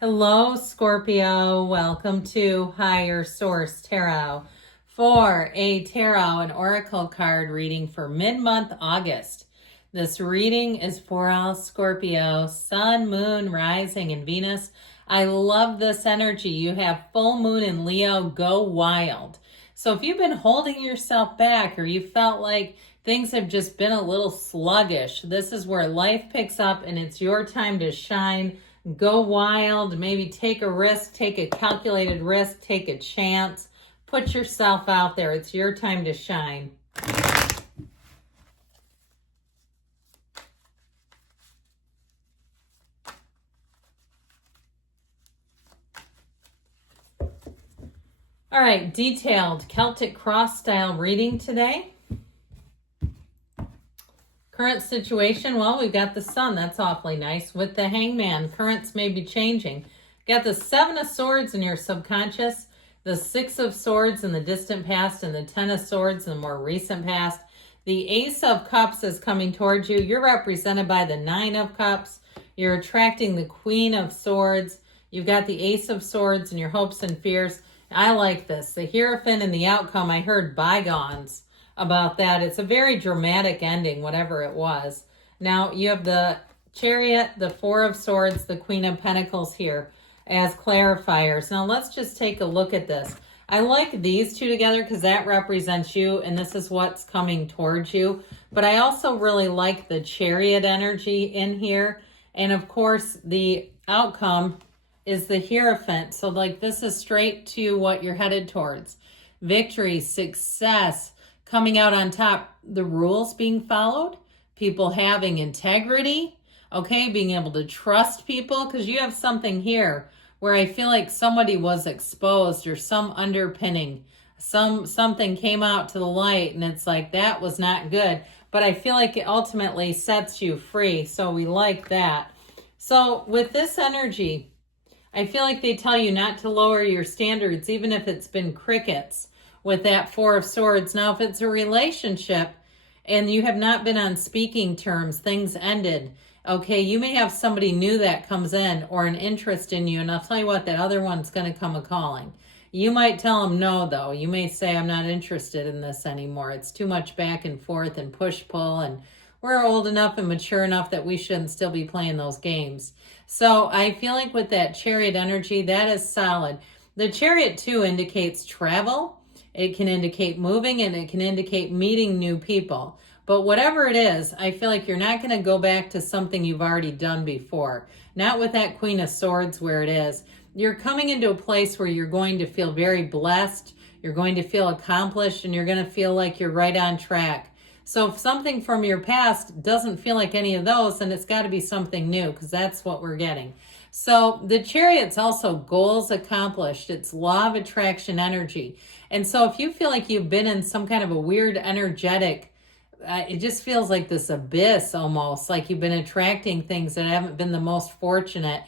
Hello, Scorpio. Welcome to Higher Source Tarot for a tarot and oracle card reading for mid-month August. This reading is for all Scorpio, Sun, Moon, Rising, and Venus. I love this energy. You have full moon in Leo, go wild. So if you've been holding yourself back or you felt like things have just been a little sluggish, this is where life picks up and it's your time to shine. Go wild, maybe take a risk, take a calculated risk, take a chance, put yourself out there. It's your time to shine. All right, detailed Celtic cross style reading today. Current situation, well, we've got the Sun. That's awfully nice. With the Hangman, currents may be changing. Got the Seven of Swords in your subconscious, the Six of Swords in the distant past, and the Ten of Swords in the more recent past. The Ace of Cups is coming towards you. You're represented by the Nine of Cups. You're attracting the Queen of Swords. You've got the Ace of Swords and your hopes and fears. I like this. The Hierophant and the outcome, I heard bygones about that. It's a very dramatic ending, whatever it was. Now, you have the Chariot, the Four of Swords, the Queen of Pentacles here as clarifiers. Now, let's just take a look at this. I like these two together because that represents you, and this is what's coming towards you. But I also really like the Chariot energy in here. And, of course, the outcome is the Hierophant. So, like, this is straight to what you're headed towards. Victory, success, coming out on top, the rules being followed, people having integrity, okay, being able to trust people, because you have something here where I feel like somebody was exposed or some underpinning, something came out to the light and it's like that was not good, but I feel like it ultimately sets you free, so we like that. So with this energy, I feel like they tell you not to lower your standards, even if it's been crickets with that Four of Swords. Now, if it's a relationship and you have not been on speaking terms, things ended, okay, you may have somebody new that comes in or an interest in you, and I'll tell you what, that other one's going to come a-calling. You might tell them no, though. You may say, I'm not interested in this anymore. It's too much back and forth and push-pull, and we're old enough and mature enough that we shouldn't still be playing those games. So I feel like with that Chariot energy, that is solid. The Chariot, too, indicates travel. It can indicate moving, and it can indicate meeting new people. But whatever it is, I feel like you're not going to go back to something you've already done before. Not with that Queen of Swords where it is. You're coming into a place where you're going to feel very blessed. You're going to feel accomplished, and you're going to feel like you're right on track. So if something from your past doesn't feel like any of those, then it's got to be something new, because that's what we're getting. So the Chariot's also goals accomplished. It's law of attraction energy. And so if you feel like you've been in some kind of a weird energetic, it just feels like this abyss almost, like you've been attracting things that haven't been the most fortunate.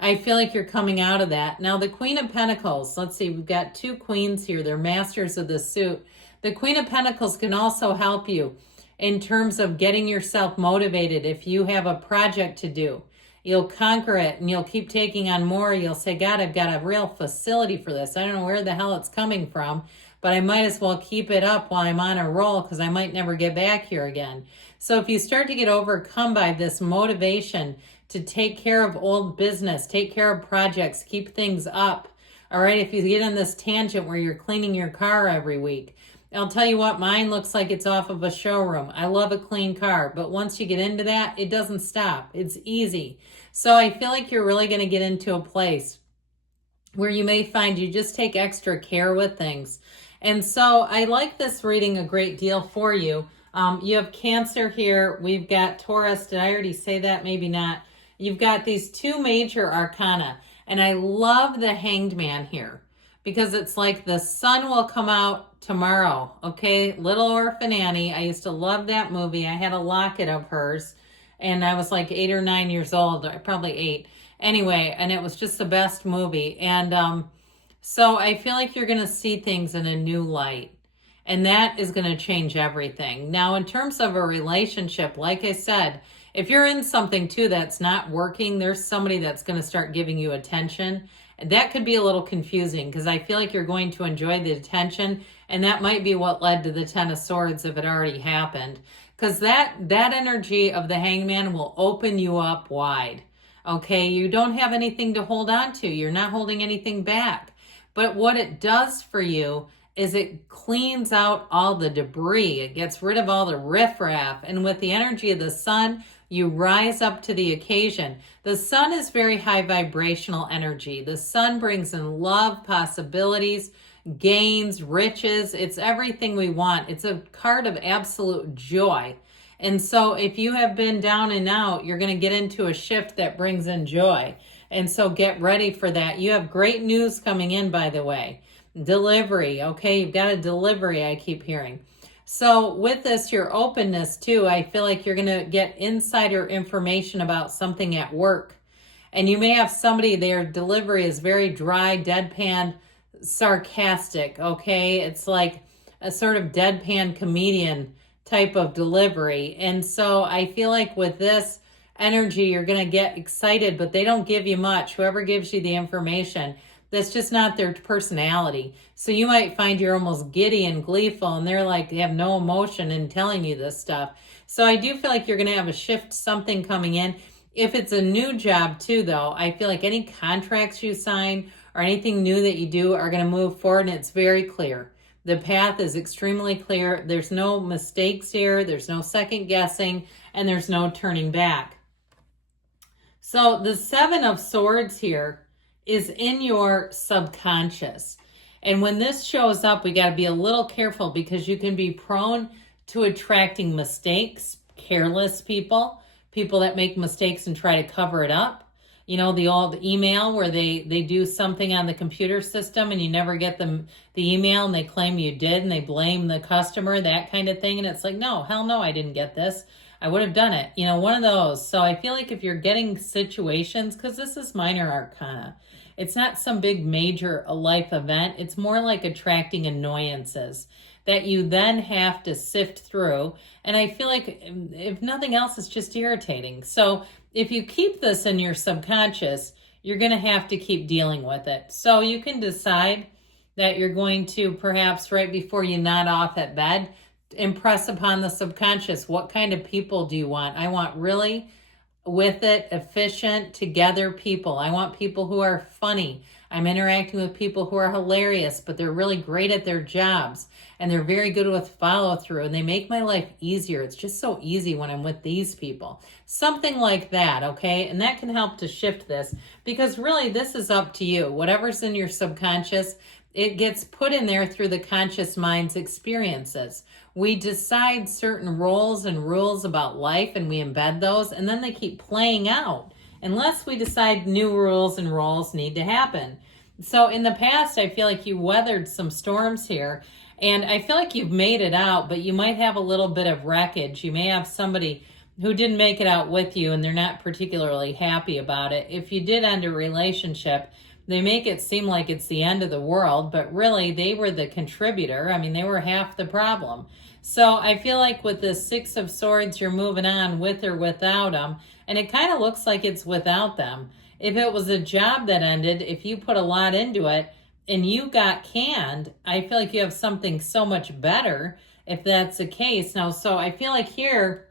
I feel like you're coming out of that. Now the Queen of Pentacles, let's see, we've got two queens here. They're masters of the suit. The Queen of Pentacles can also help you in terms of getting yourself motivated. If you have a project to do, you'll conquer it and you'll keep taking on more. You'll say, God, I've got a real facility for this. I don't know where the hell it's coming from, but I might as well keep it up while I'm on a roll, because I might never get back here again. So if you start to get overcome by this motivation to take care of old business, take care of projects, keep things up, all right, if you get on this tangent where you're cleaning your car every week, I'll tell you what, mine looks like it's off of a showroom. I love a clean car, but once you get into that, it doesn't stop. It's easy. So I feel like you're really going to get into a place where you may find you just take extra care with things. And so I like this reading a great deal for you. You have Cancer here. We've got Taurus. Did I already say that? Maybe not. You've got these two major arcana. And I love the Hanged Man here, because it's like the sun will come out tomorrow, okay? Little Orphan Annie. I used to love that movie. I had a locket of hers, and I was like 8 or 9 years old, probably 8. Anyway, and it was just the best movie. And so I feel like you're going to see things in a new light, and that is going to change everything. Now, in terms of a relationship, like I said, If you're in something too that's not working, there's somebody that's going to start giving you attention. That could be a little confusing because I feel like you're going to enjoy the attention, and that might be what led to the Ten of Swords if it already happened. Because that energy of the Hangman will open you up wide. Okay, you don't have anything to hold on to. You're not holding anything back. But what it does for you is it cleans out all the debris. It gets rid of all the riffraff. And with the energy of the sun, you rise up to the occasion. The sun is very high vibrational energy. The sun brings in love, possibilities, gains, riches. It's everything we want. It's a card of absolute joy. And so if you have been down and out, you're going to get into a shift that brings in joy. And so get ready for that. You have great news coming in, by the way. Delivery, okay? You've got a delivery, I keep hearing. So with this, your openness too, I feel like you're going to get insider information about something at work. And you may have somebody, their delivery is very dry, deadpan, sarcastic, okay? It's like a sort of deadpan comedian type of delivery. And so I feel like with this energy, you're going to get excited, but they don't give you much. Whoever gives you the information, that's just not their personality. So you might find you're almost giddy and gleeful, and they're like, they have no emotion in telling you this stuff. So I do feel like you're going to have a shift, something coming in. If it's a new job too, though, I feel like any contracts you sign or anything new that you do are going to move forward, and it's very clear. The path is extremely clear. There's no mistakes here. There's no second guessing, and there's no turning back. So the Seven of Swords here is in your subconscious. And when this shows up, we got to be a little careful because you can be prone to attracting mistakes, careless people, people that make mistakes and try to cover it up. You know, the old email where they do something on the computer system and you never get them the email and they claim you did and they blame the customer, that kind of thing. And it's like, no, hell no, I didn't get this. I would have done it. You know, one of those. So I feel like if you're getting situations, because this is minor arcana, it's not some big major life event. It's more like attracting annoyances that you then have to sift through. And I feel like if nothing else, it's just irritating. So if you keep this in your subconscious, you're going to have to keep dealing with it. So you can decide that you're going to perhaps right before you nod off at bed, impress upon the subconscious, what kind of people do you want? I want really with it, efficient, together people. I want people who are funny. I'm interacting with people who are hilarious, but they're really great at their jobs and they're very good with follow through and they make my life easier. It's just so easy when I'm with these people. Something like that, okay? And that can help to shift this because really this is up to you. Whatever's in your subconscious, it gets put in there through the conscious mind's experiences. We decide certain roles and rules about life and we embed those and then they keep playing out unless we decide new rules and roles need to happen. So in the past, I feel like you weathered some storms here and I feel like you've made it out, but you might have a little bit of wreckage. You may have somebody who didn't make it out with you and they're not particularly happy about it. If you did end a relationship, they make it seem like it's the end of the world, but really they were the contributor. I mean, they were half the problem. So I feel like with the Six of Swords, you're moving on with or without them. And it kind of looks like it's without them. If it was a job that ended, if you put a lot into it and you got canned, I feel like you have something so much better if that's the case. Now, so I feel like here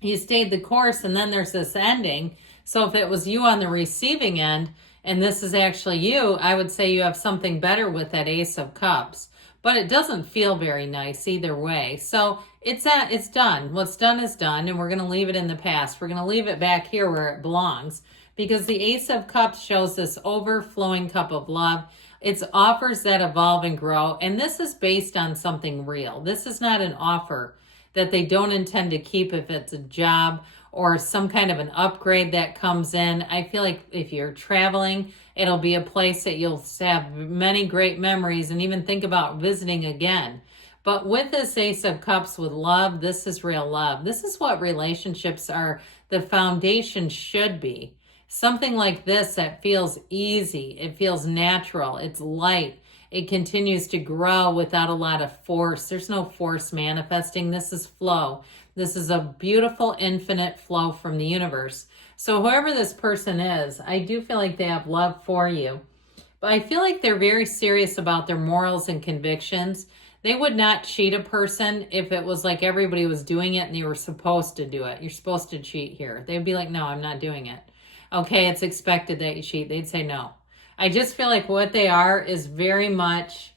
you stayed the course and then there's this ending. So if it was you on the receiving end, and this is actually you, I would say you have something better with that Ace of Cups. But it doesn't feel very nice either way. So it's done. What's done is done, and we're going to leave it in the past. We're going to leave it back here where it belongs because the Ace of Cups shows this overflowing cup of love. It's offers that evolve and grow, and this is based on something real. This is not an offer that they don't intend to keep if it's a job or some kind of an upgrade that comes in. I feel like if you're traveling, it'll be a place that you'll have many great memories and even think about visiting again. But with this Ace of Cups with love, this is real love. This is what relationships are. The foundation should be. Something like this that feels easy. It feels natural. It's light. It continues to grow without a lot of force. There's no force manifesting. This is flow. This is a beautiful, infinite flow from the universe. So whoever this person is, I do feel like they have love for you. But I feel like they're very serious about their morals and convictions. They would not cheat a person if it was like everybody was doing it and you were supposed to do it. You're supposed to cheat here. They'd be like, no, I'm not doing it. Okay, it's expected that you cheat. They'd say no. I just feel like what they are is very much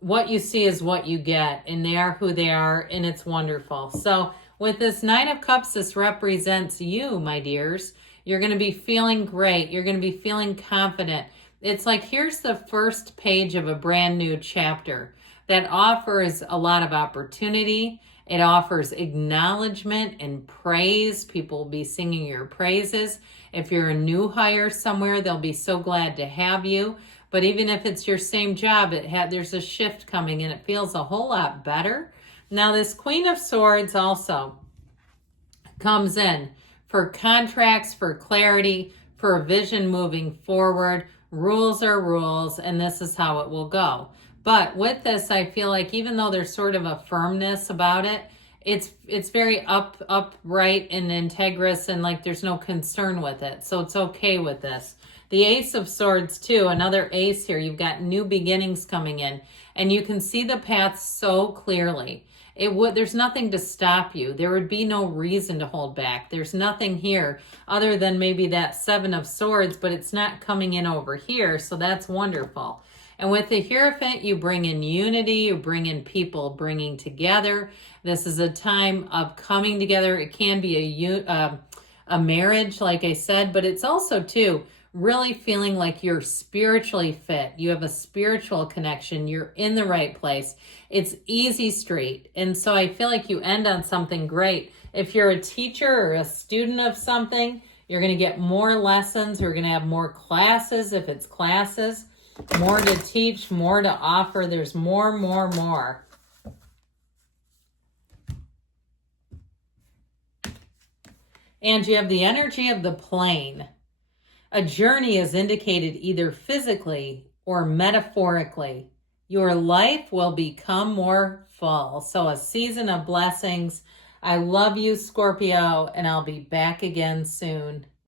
what you see is what you get, and they are who they are, and it's wonderful. So with this Nine of Cups, this represents you, my dears. You're going to be feeling great. You're going to be feeling confident. It's like, here's the first page of a brand new chapter that offers a lot of opportunity. It offers acknowledgement and praise. People will be singing your praises. If you're a new hire somewhere, they'll be so glad to have you. But even if it's your same job, there's a shift coming and it feels a whole lot better. Now, this Queen of Swords also comes in for contracts, for clarity, for a vision moving forward. Rules are rules, and this is how it will go. But with this, I feel like even though there's sort of a firmness about it, it's very upright and integrous, and like there's no concern with it. So it's okay with this. The Ace of Swords too, another ace here. You've got new beginnings coming in, and you can see the path so clearly. There's nothing to stop you. There would be no reason to hold back. There's nothing here other than maybe that Seven of Swords, but it's not coming in over here, so that's wonderful. And with the Hierophant, you bring in unity, you bring in people bringing together. This is a time of coming together. It can be a marriage, like I said, but it's also, too, really feeling like you're spiritually fit. You have a spiritual connection. You're in the right place. It's easy street. And so I feel like you end on something great. If you're a teacher or a student of something, you're going to get more lessons. You're going to have more classes if it's classes. More to teach, more to offer. There's more. And you have the energy of the plane. A journey is indicated either physically or metaphorically. Your life will become more full. So a season of blessings. I love you, Scorpio, and I'll be back again soon.